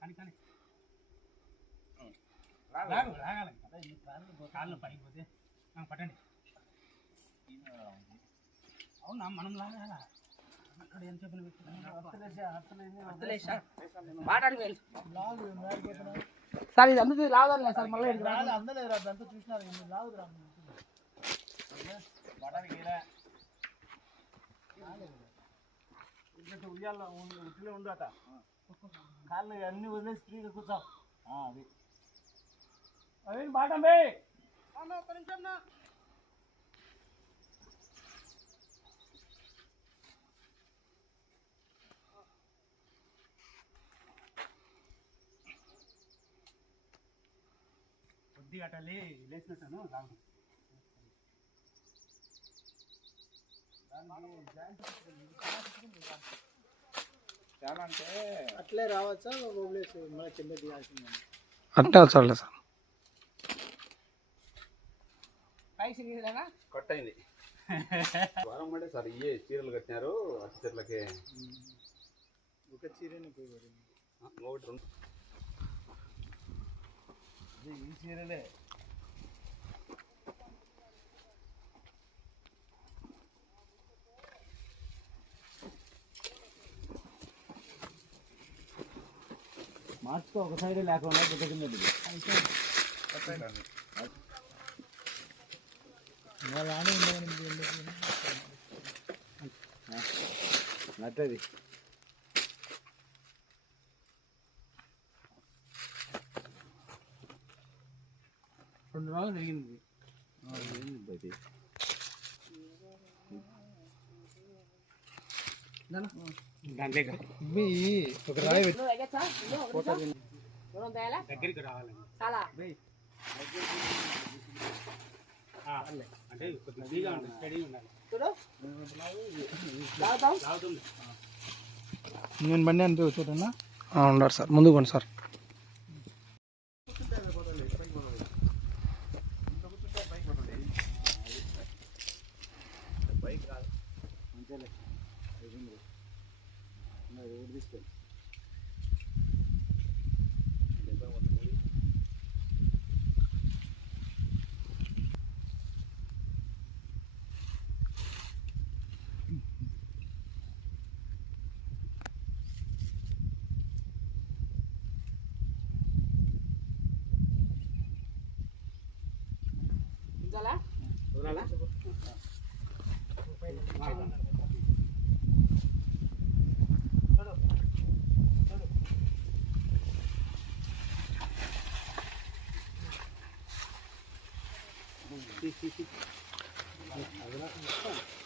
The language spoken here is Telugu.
కానీ రాగాలి కాళ్ళు పైకి పోతే పట్టండి. అవునా మనం లాగాల అక్కడ ఏం చెప్పిన సార్ ఇది అందుకు రావదాలే సార్ మళ్ళీ అందలేదు అంతా చూసినారు రావదు రా ఉయ్యాల ఉట్టిలో ఉండట కాళ్ళు అన్ని వదిలేసి ఫ్రీగా కూర్చో అది అదే బాటంబే ఒక్క నిమిషం నా కొద్దిగా అటలే లేచినట్టాను రాను చాలా అంటే అట్లే రావచ్చా వదిలేసి మళ్ళీ కింద దిగాల్సింది అట్టే వచ్చాలి సార్ కట్ అయింది వారం పడే సార్ ఇవే చీరలు కట్టినారు అట్టి చీరలకి ఒక చీరని ఒకటి రెండు ఈ చీరలే మార్చుకో ఒక సైడ్ లేకుండా గుడ్డ కింద అట్టది రెండు రోజులు జరిగింది ఒక రాయి దగ్గరికి రావాలండి అంటే కొద్దిగా స్టడీ ఉండాలి. నేను బండి అనిపి చూడన్నా ఉండరు సార్ ముందుకు పోండి సార్ అదొక